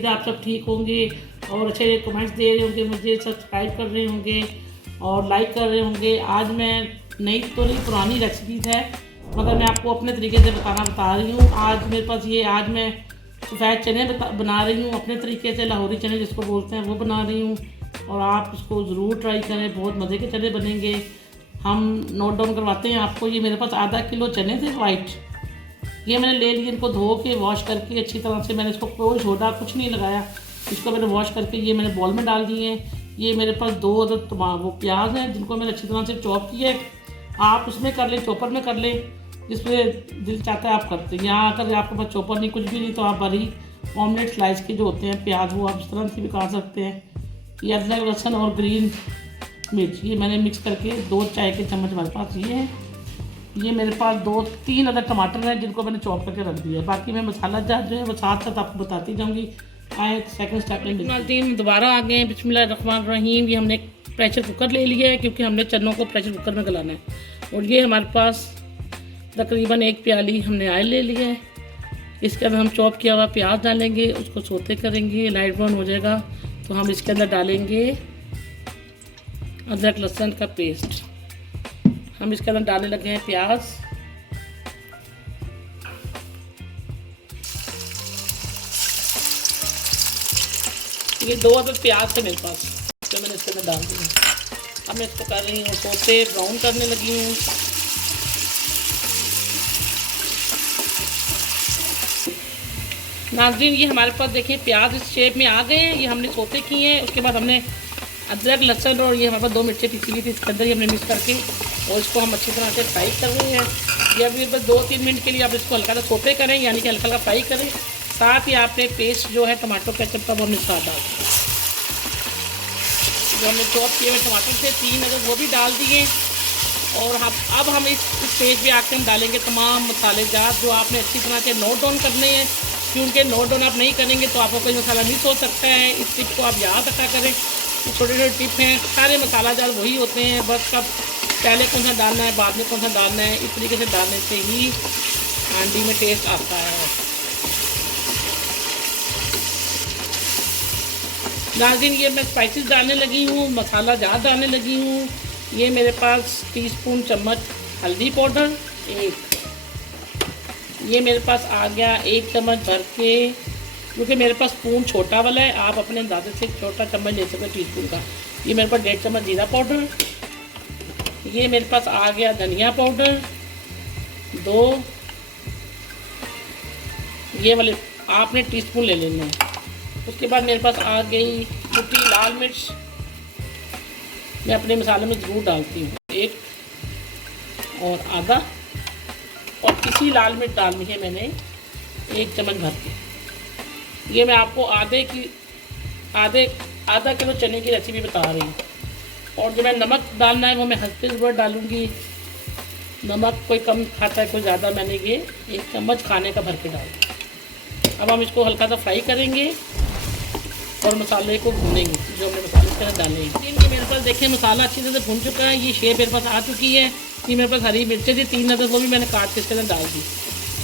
उम्मीद है आप सब ठीक होंगे और अच्छे कमेंट्स दे रहे होंगे, मुझे सब्सक्राइब कर रहे होंगे और लाइक कर रहे होंगे। आज मैं नई तो नहीं पुरानी रेसिपीज़ है मगर मैं आपको अपने तरीके से बता रही हूँ। आज मेरे पास ये आज मैं सफ़ेद चने बना रही हूँ अपने तरीके से, लाहौरी चने जिसको बोलते हैं वो बना रही हूँ और आप इसको ज़रूर ट्राई करें, बहुत मज़े के चने बनेंगे। हम नोट डाउन करवाते हैं आपको। ये मेरे पास आधा किलो चने थे वाइट, ये मैंने ले लिए, इनको धो के वॉश करके अच्छी तरह से, मैंने इसको कोई सोडा कुछ नहीं लगाया, इसको मैंने वॉश करके ये मैंने बॉल में डाल दिए हैं। ये मेरे पास 2 अदद वो प्याज हैं जिनको मैंने अच्छी तरह से चॉप किया है। आप उसमें कर लें, चॉपर में कर लें, जिसमें दिल चाहता है आप करते हैं। यहाँ अगर आपके पास चॉपर नहीं कुछ भी नहीं तो आप बारीक ऑमलेट स्लाइस के जो होते हैं प्याज वो आप इस तरह से भी काट सकते हैं। ये अदरक लहसुन और ग्रीन मिर्च ये मैंने मिक्स करके 2 चाय के चम्मच हमारे पास ये है। ये मेरे पास 2-3 अदर टमाटर हैं जिनको मैंने चॉप करके रख दिया है। बाकी मैं मसाला जार जो है वो साथ साथ आपको बताती जाऊँगी। आए सेकंड स्टेप में दोबारा आ गए। बिस्मिल्लाहिर्रहमानिर्रहीम। ये हमने प्रेशर कुकर ले लिया है क्योंकि हमने चनों को प्रेशर कुकर में गलाना है। और ये हमारे पास तकरीबन 1 प्याली हमने ऑयल ले लिया है। इसके अंदर हम चॉप किया हुआ प्याज डालेंगे, उसको सोते करेंगे, लाइट ब्राउन हो जाएगा तो हम इसके अंदर डालेंगे अदरक लहसुन का पेस्ट। हम इसके अंदर डालने लगे हैं प्याज। ये 2 अदद प्याज थे मेरे पास तो मैंने इसके अंदर डाल दिया। अब मैं इसको कर रही हूँ सोते, ब्राउन करने लगी हूँ। नाज़रीन ये हमारे पास देखिए प्याज इस शेप में आ गए हैं, ये हमने सोते किए हैं। उसके बाद हमने अदरक लहसुन और ये हमारे पास 2 मिर्चें पिसी हुई थी इसके अंदर ही हमने मिक्स करके और इसको हम अच्छी तरह से फ्राई कर रहे हैं। ये अभी बस 2-3 मिनट के लिए आप इसको हल्का सा सोते करें, यानी कि हल्का हल्का फ्राई करें। साथ ही आपने पेस्ट जो है टमाटो केचप का वो हमने साथ डाल दिया, जो हमने चॉप किए हुए टमाटर थे 3 अगर वो भी डाल दिए। और अब हम इस पेज पे आके हम डालेंगे तमाम मसालेजात जो आपने अच्छी तरह से नोट डाउन करने हैं, क्योंकि नोट डाउन आप नहीं करेंगे तो आपको कोई मसाला मिस हो सकता है। इस टिप को आप याद रखा करें। छोटे छोटे टिप हैं, सारे मसाला जार वही होते हैं, बस कब पहले कौन सा डालना है बाद में कौन सा डालना है, इस तरीके से डालने से ही हांडी में टेस्ट आता है। नाज़रीन ये मैं स्पाइसेस डालने लगी हूँ, मसाला जार डालने लगी हूँ। ये मेरे पास टीस्पून चम्मच हल्दी पाउडर 1, ये मेरे पास आ गया 1 चम्मच भर के, क्योंकि मेरे पास स्पून छोटा वाला है, आप अपने अंदाजे से छोटा चम्मच ले सकते हो टीस्पून का। ये मेरे पास 1.5 चम्मच जीरा पाउडर। ये मेरे पास आ गया धनिया पाउडर 2, ये वाले आपने टीस्पून ले लेना है। उसके बाद मेरे पास आ गई कुटी लाल मिर्च, मैं अपने मसाले में ज़रूर डालती हूँ 1 और आधा, और इसी लाल मिर्च डालनी है मैंने 1 चम्मच भर के। ये मैं आपको आधा किलो चने की रेसिपी बता रही हूँ। और जो मैं नमक डालना है वो मैं हंसते ज़रूर डालूँगी। नमक कोई कम खाता है कोई ज़्यादा, मैंने ये 1 चम्मच खाने का भर के डाला। अब हम इसको हल्का सा फ्राई करेंगे और मसाले को भूनेंगे जो हमने मसाले के अंदर डाले हैं। ये मेरे पास देखिए मसाला अच्छी तरह से भून चुका है, ये शेप मेरे पास आ चुकी है। ये मेरे पास हरी मिर्चें थी 3 अदद, वो भी मैंने काट के इसके अंदर डाल दी।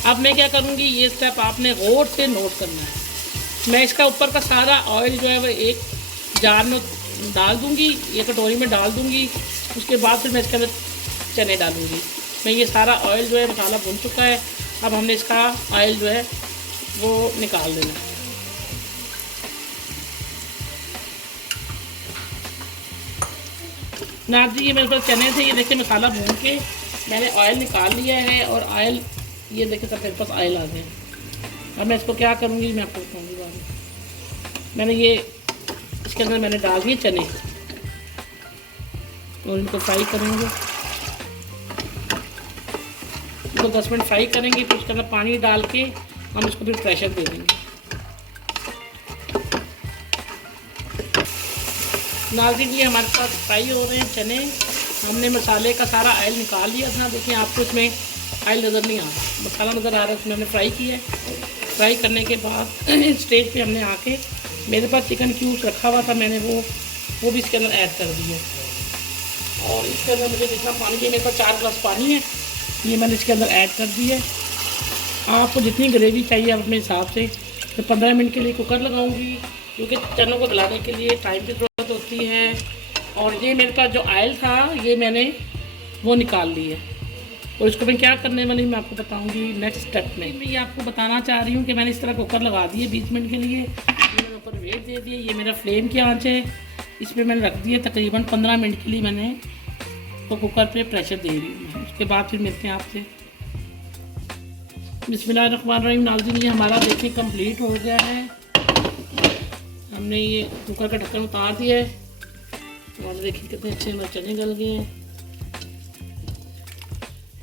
अब मैं क्या करूँगी, ये स्टेप आपने गौर से नोट करना है। मैं इसका ऊपर का सारा ऑयल जो है वो एक जार में डाल दूँगी, ये कटोरी में डाल दूँगी। उसके बाद फिर मैं इसके अंदर चने डालूँगी। मैं ये सारा ऑयल जो है मसाला भुन चुका है, अब हमने इसका ऑयल जो है वो निकाल देना है। नाज़रीन ये मेरे पास चने थे, ये देखिए मसाला भून के मैंने ऑयल निकाल लिया है और ऑयल ये देखिए सब मेरे पास ऑयल आ गए। अब मैं इसको क्या करूँगी मैं आपको बताऊँगी बाद में। मैंने ये इसके अंदर मैंने डाल दिए चने और इनको फ्राई करेंगे, इनको 10 मिनट फ्राई करेंगे। फिर उसके अंदर पानी डाल के हम इसको फिर प्रेशर दे देंगे। नाज़रीन ये हमारे पास फ्राई हो रहे हैं चने, हमने मसाले का सारा ऑयल निकाल लिया था। देखिए आपको इसमें ऑयल नज़र नहीं आ रहा, मसाला नज़र आ रहा है, उसमें हमने फ्राई किया है। फ्राई करने के बाद इस स्टेज पे हमने आके, मेरे पास चिकन क्यूब्स रखा हुआ था, मैंने वो भी इसके अंदर ऐड कर दिया। और इसके अंदर मुझे जितना पानी चाहिए, मेरे पास 4 गिलास पानी है, ये मैंने इसके अंदर ऐड कर दिया है। आपको जितनी ग्रेवी चाहिए आप अपने हिसाब से मैं 15 मिनट के लिए कुकर लगाऊंगी, क्योंकि चनों को गलाने के लिए टाइम की ज़रूरत होती है। और ये मेरे पास जो ऑयल था ये मैंने वो निकाल ली है, और इसको मैं क्या करने वाली मैं आपको बताऊंगी नेक्स्ट स्टेप में। मैं ये आपको बताना चाह रही हूँ कि मैंने इस तरह कुकर लगा दिए 20 मिनट के लिए। ये मैंने ऊपर वेट दे दिए, ये मेरा फ्लेम की आँच है, इसमें मैंने रख दिया तकरीबन 15 मिनट के लिए मैंने तो कुकर पे प्रेशर दे रही हूँ। उसके बाद फिर मिलते हैं आपसे। बिस्मिल्लाहिर्रहमानिर्रहीम। नाज़रीन, ये हमारा देखिए कंप्लीट हो गया है। हमने ये कुकर का ढक्कन उतार दिया है और देखिए कितने अच्छे हमारे चने गल गए हैं।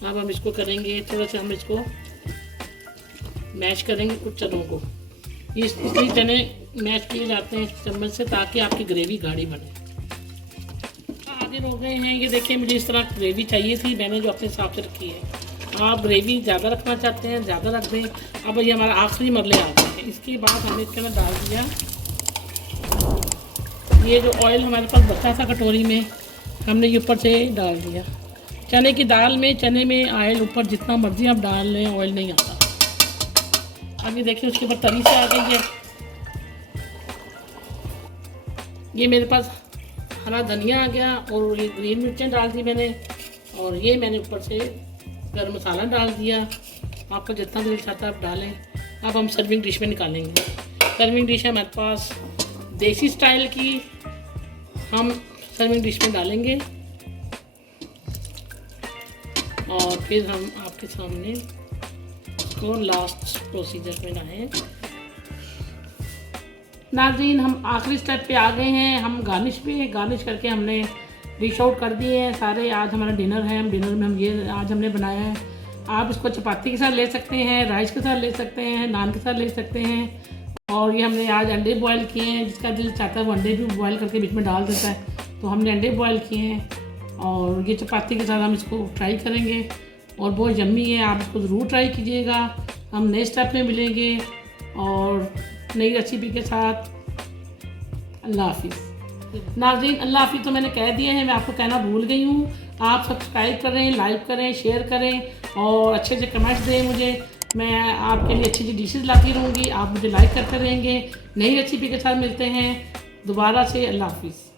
अब हम इसको करेंगे थोड़ा सा, हम इसको मैश करेंगे कुछ चनों को। इसलिए चने मैश किए जाते हैं चम्मच से ताकि आपकी ग्रेवी गाढ़ी बने। हाजिर हो गए हैं। ये देखिए मुझे इस तरह ग्रेवी चाहिए थी, मैंने जो अपने हिसाब से रखी है। आप ग्रेवी ज़्यादा रखना चाहते हैं ज़्यादा रख दें। अब ये हमारा आखिरी मरले आ गए हैं। इसके बाद हमने इसके अंदर डाल दिया ये जो ऑयल हमारे पास बचा था कटोरी में, हमने ये ऊपर से डाल दिया। चने की दाल में, चने में ऑयल ऊपर जितना मर्जी आप डाल लें, ऑयल नहीं आता। अब ये देखिए उसके ऊपर तरी से आ गई है। ये मेरे पास हरा धनिया आ गया और ये ग्रीन मिर्चें डाल दी मैंने, और ये मैंने ऊपर से गरम मसाला डाल दिया। आपको जितना दिल चाहता है आप डालें। अब हम सर्विंग डिश में निकालेंगे। सर्विंग डिश है हमारे पास देसी स्टाइल की, हम सर्विंग डिश में डालेंगे और फिर हम आपके सामने इसको लास्ट प्रोसीजर में लाएँ। नाज़रीन, हम आखिरी स्टेप पे आ गए हैं। हम गार्निश करके हमने डिश आउट कर दिए हैं सारे। आज हमारा डिनर है, डिनर में हम ये आज हमने बनाया है। आप इसको चपाती के साथ ले सकते हैं, राइस के साथ ले सकते हैं, नान के साथ ले सकते हैं। और ये हमने आज अंडे बॉयल किए हैं, जिसका दिल चाहता है वो अंडे भी बॉयल करके बीच में डाल देता है, तो हमने अंडे बॉयल किए हैं और ये चपाती के साथ हम इसको ट्राई करेंगे और बहुत यम्मी है। आप इसको ज़रूर ट्राई कीजिएगा। हम नेक्स्ट स्टेप में मिलेंगे और नई रेसिपी के साथ। अल्लाह हाफिज़। नाज़रीन, अल्लाह हाफिज़ तो मैंने कह दिए हैं, मैं आपको कहना भूल गई हूँ। आप सब्सक्राइब करें, लाइक करें, शेयर करें और अच्छे से कमेंट्स दें मुझे। मैं आपके लिए अच्छी अच्छी डिशेज़ लाती रहूँगी, आप मुझे लाइक करते रहेंगे। नई रेसिपी के साथ मिलते हैं दोबारा से। अल्लाह हाफिज़।